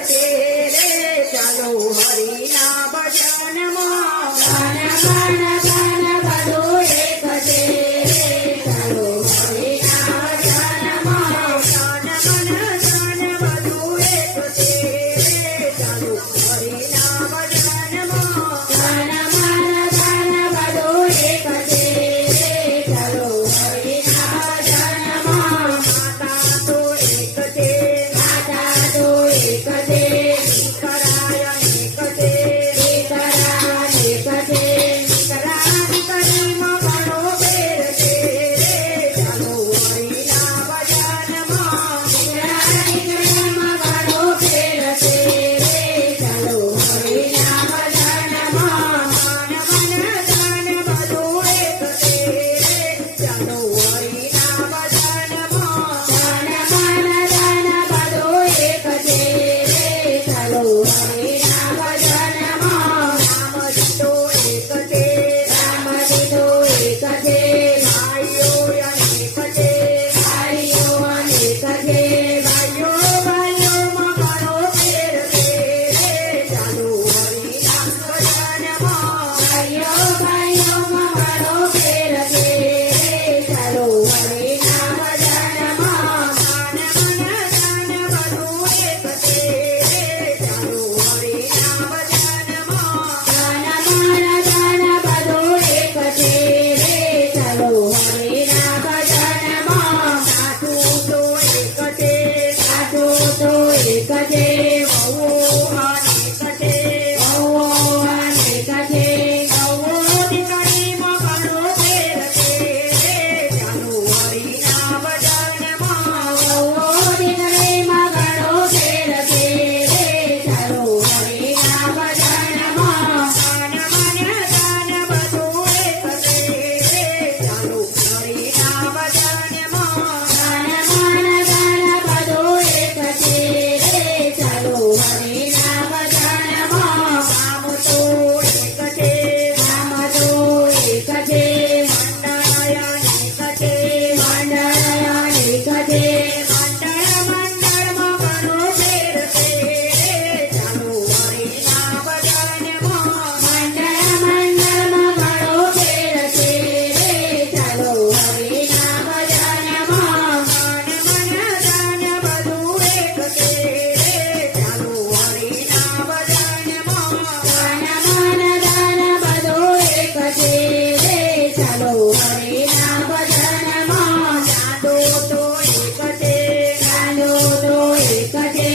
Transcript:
છે રે ચાલો હરિના ભજનમાં ધન મન ધન બધું એક છે રે ચાલો હરિના ભજનમાં ધન મન ધન બધું એક છે રે ચાલો હરિના ભજનમાં ધન મન ધન બધું એક છે રે ચાલો હરિના ભજનમાં માતા તો એક છે માતા તો એક છે દીકરાય અનેક છે દીકરા એક છે દીકરા દીકરીમાં ઘણો ફેર છે રે ચાલો હરિના ભજનમાં દીકરા દીકરીમાં ઘણો ફેર છે રે ચાલો હરિના ભજનમાં મન મન ધન બધું એક છે રે ચાલો હરિના ભજનમાં ધન મન ધન બધું એક છે રે ચાલો હરિના ભજનમાં નામ તો એક છે રામજી તો એક છે ભાઈઓ અનેક છે ભાઈઓ અનેક છે ભાઈઓ ભાઈઓમાં ઘણો ફેર છે રે ચાલો હરિના ભજનમાં ભાઈઓ ભાઈઓમાં ઘણો ફેર છે રે ચાલો હરિના ભજનમાં ધન મન ધન બધું એક છે રે ચાલો હરિના ભજનમાં ધન મન ધન બધું એક છે રે ચાલો હરિના ભજનમાં સાચું તો એક છે સાચું તો એક છે બહુ અનેક છે બહુઓ અનેક છે બહુ દીકરીમાં ઘણો ફેર છે રે ચાલો હરિના ભજનમાં બહુઓ દીકરીમાં ઘણો ફેર છે રે ચાલો હરિના ભજનમાં ધન મન ધન બધું એક છે રે ચાલો હરિના ભજનમાં ધન મન ધન બધું એક છે રે ચાલો હરિના ભજનમાં કામ તો એક છે રામ તો એક છે મંડળ અનેક છે મંડળ અનેક છે મંડળમાં ઘણો ફેર છે રે ચાલો હરિના ભજનમાં મંડળમાં ઘણો ફેર છે રે ચાલો હરિના ભજનમાં ધન મન ધન બધું એક છે રે ચાલો હરિના ભજનમાં ધન મન ધન બધું એક છે રે ચાલો હરિના ભજનમાં ચાંદો તો એક છે ચાંદો તો એક છે